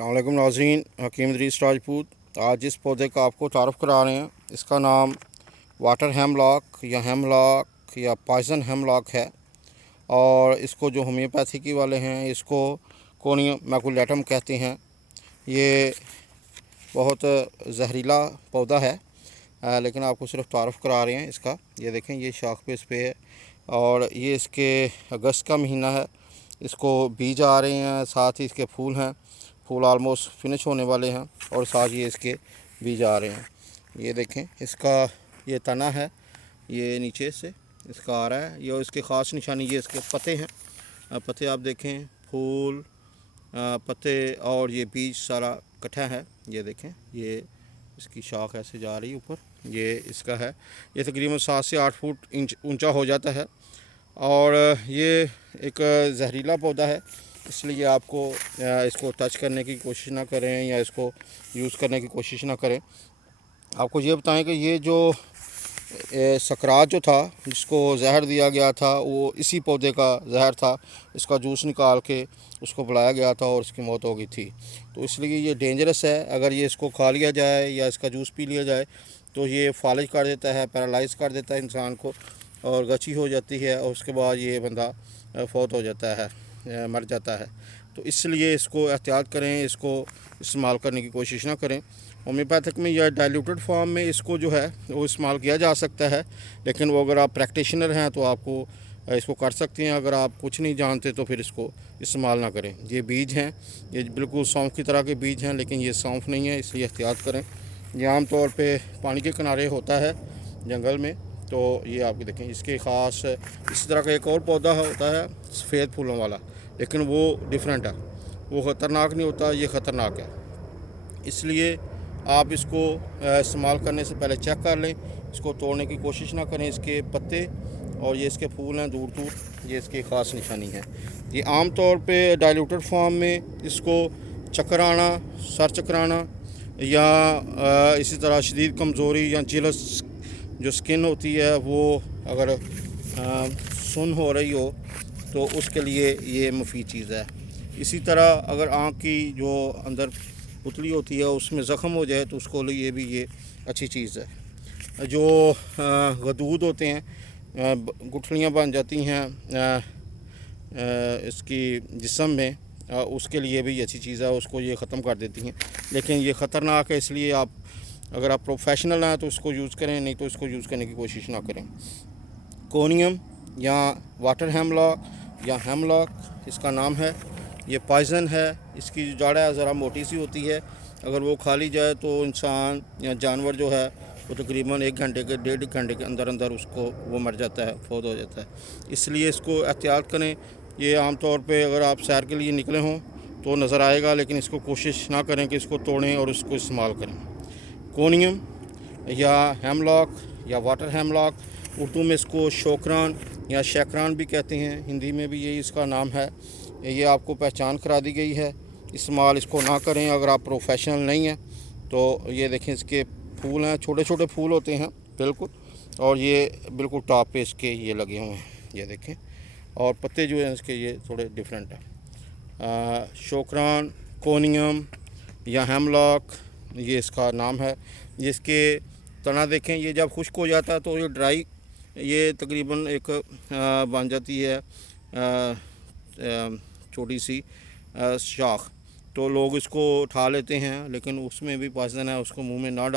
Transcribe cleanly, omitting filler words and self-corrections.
अस्सलामुअलैकुम नाज़रीन, हकीम इदरीस राजपूत। आज जिस पौधे का आपको तारुफ़ करा रहे हैं इसका नाम वाटर हेमलॉक या पॉइज़न हेमलॉक है। और इसको जो होम्योपैथी वाले हैं इसको कोनियम मैकुलेटम कहते हैं। ये बहुत जहरीला पौधा है, लेकिन आपको सिर्फ तारुफ़ करा रहे हैं इसका। ये देखें, ये शाख पे इस पे है और ये इसके अगस्त का महीना है। इसको बीज आ रहे हैं, साथ ही इसके फूल हैं। फूल आलमोस्ट फिनिश होने वाले हैं और साथ ही इसके बीज आ रहे हैं। ये देखें, इसका ये तना है, ये नीचे से इसका आ रहा है। ये इसकी ख़ास निशानी ये इसके पत्ते हैं। पत्ते आप देखें, फूल, पत्ते और ये बीज सारा इकट्ठा है। ये देखें, ये इसकी शाख ऐसे जा रही है ऊपर, ये इसका है। ये तकरीबन 7 से 8 फुट इंच ऊंचा हो जाता है और ये एक जहरीला पौधा है, इसलिए आपको इसको टच करने की कोशिश ना करें या इसको यूज़ करने की कोशिश ना करें। आपको ये बताएं कि ये जो सकरात जो था, जिसको जहर दिया गया था, वो इसी पौधे का जहर था। इसका जूस निकाल के उसको पिलाया गया था और उसकी मौत हो गई थी। तो इसलिए ये डेंजरस है। अगर ये इसको खा लिया जाए या इसका जूस पी लिया जाए तो ये फालिज कर देता है, पैरालाइज कर देता है इंसान को और गची हो जाती है और उसके बाद ये बंदा फौत हो जाता है, मर जाता है। तो इसलिए इसको एहतियात करें, इसको इस्तेमाल करने की कोशिश ना करें। होम्योपैथिक में या डाइल्यूटेड फॉर्म में इसको जो है वो इस्तेमाल किया जा सकता है, लेकिन वो अगर आप प्रैक्टिशनर हैं तो आपको इसको कर सकते हैं। अगर आप कुछ नहीं जानते तो फिर इसको इस्तेमाल ना करें। ये बीज हैं, ये बिल्कुल सौंफ की तरह के बीज हैं, लेकिन ये सौंफ नहीं है, इसलिए एहतियात करें। ये आम तौर पे पानी के किनारे होता है जंगल में। तो ये आप देखें, इसके ख़ास इस तरह का एक और पौधा होता है सफ़ेद फूलों वाला, लेकिन वो डिफरेंट है, वो ख़तरनाक नहीं होता, ये ख़तरनाक है। इसलिए आप इसको इस्तेमाल करने से पहले चेक कर लें, इसको तोड़ने की कोशिश ना करें। इसके पत्ते और ये इसके फूल हैं दूर दूर, ये इसकी ख़ास निशानी है। ये आम तौर पे डाइल्यूटेड फॉर्म में इसको चक्कर आना, सर चकराना या इसी तरह शदीद कमज़ोरी या जिलस जो स्किन होती है वो अगर सुन हो रही हो तो उसके लिए ये मुफीद चीज़ है। इसी तरह अगर आँख की जो अंदर पुतली होती है उसमें ज़ख़म हो जाए तो उसको लिए भी ये अच्छी चीज़ है। जो गदूद होते हैं, गुठलियाँ बन जाती हैं इसकी जिस्म में, उसके लिए भी अच्छी चीज़ है, उसको ये ख़त्म कर देती हैं। लेकिन ये ख़तरनाक है, इसलिए आप अगर आप प्रोफेशनल हैं तो इसको यूज़ करें, नहीं तो इसको यूज़ करने की कोशिश ना करें। कोनियम या वाटर हेमलॉक या हेमलॉक इसका नाम है। ये पॉइज़न है। इसकी जो जड़ है ज़रा मोटी सी होती है, अगर वो खा ली जाए तो इंसान या जानवर जो है वो तकरीबन 1 घंटे के 1.5 घंटे के अंदर अंदर उसको वो मर जाता है, फौत हो जाता है। इसलिए इसको एहतियात करें। ये आम तौर पे अगर आप सैर के लिए निकले हों तो नज़र आएगा, लेकिन इसको कोशिश ना करें कि इसको तोड़ें और इसको इस्तेमाल करें। कोनियम या हेमलॉक या वाटर हेमलॉक, उर्दू में इसको शोकरान या शकरान भी कहते हैं, हिंदी में भी यही इसका नाम है। ये आपको पहचान करा दी गई है। इस्तेमाल इसको ना करें अगर आप प्रोफेशनल नहीं हैं तो। ये देखें, इसके फूल हैं, छोटे छोटे फूल होते हैं बिल्कुल, और ये बिल्कुल टॉप पे इसके ये लगे हुए हैं, ये देखें। और पत्ते जो हैं इसके ये थोड़े डिफरेंट हैं। शोकरान, कोनियम या हेमलॉक ये इसका नाम है। जिसके तना देखें, ये जब खुश्क हो जाता है तो ये ड्राई, ये तकरीबन एक बन जाती है छोटी सी शाख, तो लोग इसको उठा लेते हैं, लेकिन उसमें भी पॉइज़न है, उसको मुंह में ना